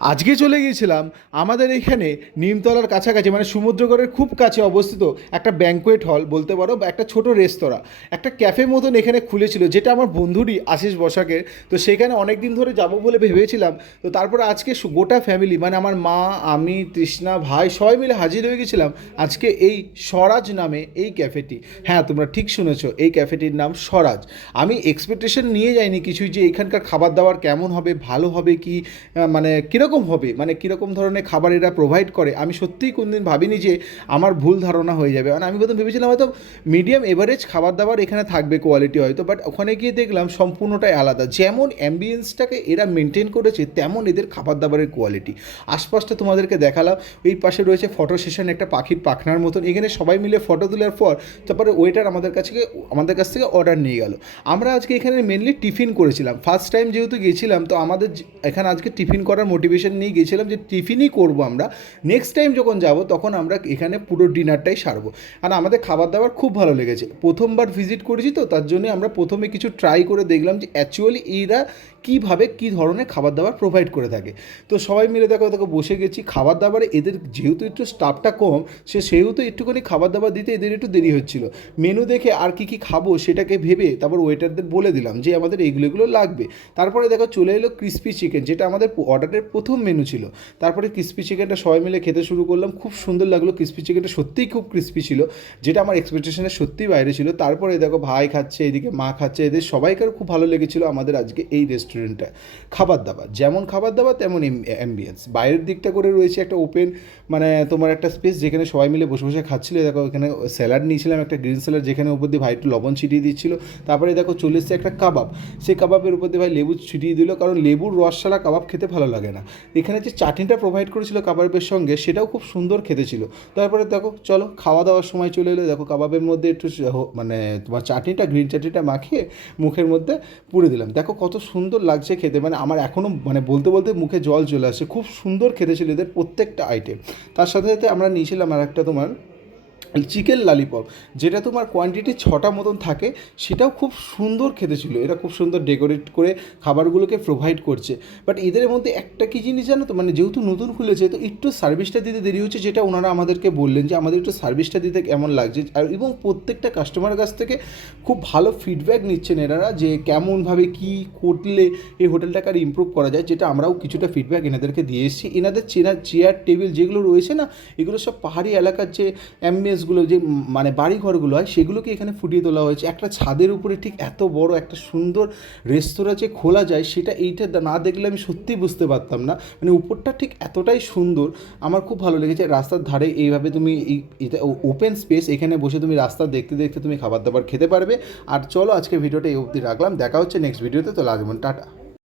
আজকে চলে গিয়েছিলাম আমাদের এখানে নিমতলার কাছাকাছি মানে সমুদ্রগড়ের খুব কাছে অবস্থিত একটা ব্যাঙ্কোয়েট হল বলতে পারো বা একটা ছোট রেস্তোরাঁ, একটা ক্যাফে মতন এখানে খুলেছিল, যেটা আমার বন্ধুরই আশিস বসাকের। তো সেখানে অনেক দিন ধরে যাবো বলে ভেবেছিলাম। তো তারপরে আজকে গোটা ফ্যামিলি মানে আমার মা, আমি, তৃষ্ণা, ভাই সবাই মিলে হাজির হয়ে গেছিলাম আজকে এই স্বরাজ নামে এই ক্যাফেটি। হ্যাঁ, তোমরা ঠিক শুনেছো, এই ক্যাফেটির নাম স্বরাজ। আমি এক্সপেকটেশন নিয়ে যাইনি কিছুই, যে এখানকার খাবার দাবার কেমন হবে, ভালো হবে কি, মানে কীরকম হবে, মানে কীরকম ধরনের খাবার এরা প্রোভাইড করে। আমি সত্যিই কোনদিন ভাবিনি যে আমার ভুল ধারণা হয়ে যাবে। মানে আমি প্রথম ভেবেছিলাম হয়তো মিডিয়াম এভারেজ খাবার দাবার এখানে থাকবে, কোয়ালিটি হয়তো, বাট ওখানে গিয়ে দেখলাম সম্পূর্ণটাই আলাদা। যেমন অ্যাম্বিয়েন্সটাকে এরা মেনটেন করেছে, তেমন এদের খাবার দাবারের কোয়ালিটি। আশপাশটা তোমাদেরকে দেখালাম। এই পাশে রয়েছে ফটো সেশন, একটা পাখির পাখনার মতন। এখানে সবাই মিলে ফটো তোলার পর তারপরে ওয়েটার আমাদের কাছ থেকে অর্ডার নিয়ে গেল। আমরা আজকে এখানে মেনলি টিফিন করেছিলাম, ফার্স্ট টাইম যেহেতু গেছিলাম, তো আমাদের এখানে আজকে টিফিন করার মোটিভেশন নিয়ে গেছিলাম যে টিফিনই করবো আমরা। নেক্সট টাইম যখন যাব তখন আমরা এখানে পুরো ডিনারটাই সারবো। আর আমাদের খাবার দাবার খুব ভালো লেগেছে, প্রথমবার ভিজিট করেছি তো তার জন্য আমরা প্রথমে কিছু ট্রাই করে দেখলাম যে অ্যাকচুয়ালি এরা কীভাবে কী ধরনের খাবার দাবার প্রোভাইড করে থাকে। তো সবাই মিলে দেখো দেখো বসে গেছি। খাবার দাবারে এদের যেহেতু একটু স্টাফটা কম, সেহেতু একটুখানি খাবার দাবার দিতে এদের একটু দেরি হচ্ছিল। মেনু দেখে আর কী কী খাবো সেটাকে ভেবে তারপর ওয়েটারদের বলে দিলাম যে আমাদের এইগুলো লাগবে। তারপরে দেখো চলে এলো ক্রিস্পি চিকেন, যেটা আমাদের অর্ডারের প্রথম মেনু ছিল। তারপরে ক্রিস্পি চিকেনটা সবাই মিলে খেতে শুরু করলাম, খুব সুন্দর লাগলো। ক্রিস্পি চিকেনটা সত্যিই খুব ক্রিস্পি ছিল, যেটা আমার এক্সপেকটেশনের সত্যিই বাইরে ছিল। তারপরে দেখো ভাই খাচ্ছে, এদিকে মা খাচ্ছে, এদের সবাইকার খুব ভালো লেগেছিলো আমাদের আজকে এই রেস্টুরেন্টটা। খাবার দাবার যেমন খাবার দাবার তেমন অ্যাম্বিয়েন্স। বাইরের দিকটা করে রয়েছে একটা ওপেন, মানে তোমার একটা স্পেস যেখানে সবাই মিলে বসে বসে খাচ্ছিলো। দেখো এখানে স্যালাড নিয়েছিলাম, একটা গ্রিন স্যালাড, যেখানে উপর দিয়ে ভাই একটু লবণ ছিটিয়ে দিচ্ছিলো। তারপরে দেখো চলে এসছে একটা কাবাব, সেই কাবাবের উপর দিয়ে ভাই লেবু ছিটিয়ে দিল, কারণ লেবুর রস ছাড়া কাবাব খেতে ভালো লাগে না। এখানে যে চাটনিটা প্রোভাইড করেছিল কাবাবের সঙ্গে, সেটাও খুব সুন্দর খেতে ছিল। তারপরে দেখো চলো খাওয়া দাওয়ার সময় চলে এলো। দেখো কাবাবের মধ্যে একটু মানে তোমার চাটনিটা, গ্রিন চাটনিটা মাখিয়ে মুখের মধ্যে পুরে দিলাম। দেখো কত সুন্দর লাগছে খেতে, মানে আমার এখনও মানে বলতে বলতে মুখে জল চলে আসে। খুব সুন্দর খেতে ছিল এদের প্রত্যেকটা আইটেম। তার সাথে সাথে আমরা নিয়েছিলাম আর একটা তোমার চিকেন লালিপপ, যেটা তোমার কোয়ান্টিটি 6টা মতন থাকে। সেটাও খুব সুন্দর খেতে ছিল। এরা খুব সুন্দর ডেকোরেট করে খাবারগুলোকে প্রোভাইড করছে। বাট এদের মধ্যে একটা কী জিনিস জানো তো, মানে যেহেতু নতুন খুলেছে তো একটু সার্ভিসটা দিতে দেরি হচ্ছে, যেটা ওনারা আমাদেরকে বললেন যে আমাদের একটু সার্ভিসটা দিতে কেমন লাগছে। আর এবং প্রত্যেকটা কাস্টমারের কাছ থেকে খুব ভালো ফিডব্যাক নিচ্ছেন এনারা, যে কেমনভাবে কী করলে এই হোটেলটাকে আর ইমপ্রুভ করা যায়, যেটা আমরাও কিছুটা ফিডব্যাক এনাদেরকে দিয়ে এসেছি। এনাদের চেয়ার টেবিল যেগুলো রয়েছে না, এগুলো সব পাহাড়ি এলাকার যে অ্যাম্বিয়েন্সগুলো, যে মানে বাড়িঘরগুলো হয়, সেগুলোকে এখানে ফুটিয়ে তোলা হয়েছে। একটা ছাদের উপরে ঠিক এত বড় একটা সুন্দর রেস্তোরাঁ যে খোলা যায়, সেটা এইটা না দেখলে আমি সত্যিই বুঝতে পারতাম না। মানে উপরটা ঠিক এতটাই সুন্দর, আমার খুব ভালো লেগেছে। রাস্তার ধারে এইভাবে তুমি এটা ওপেন স্পেস, এখানে বসে তুমি রাস্তা দেখতে দেখতে তুমি খাবার দাবার খেতে পারবে। আর চলো আজকে ভিডিওটা এই অবধি রাখলাম, দেখা হচ্ছে নেক্সট ভিডিওতে। তো লাগবেন, টাটা।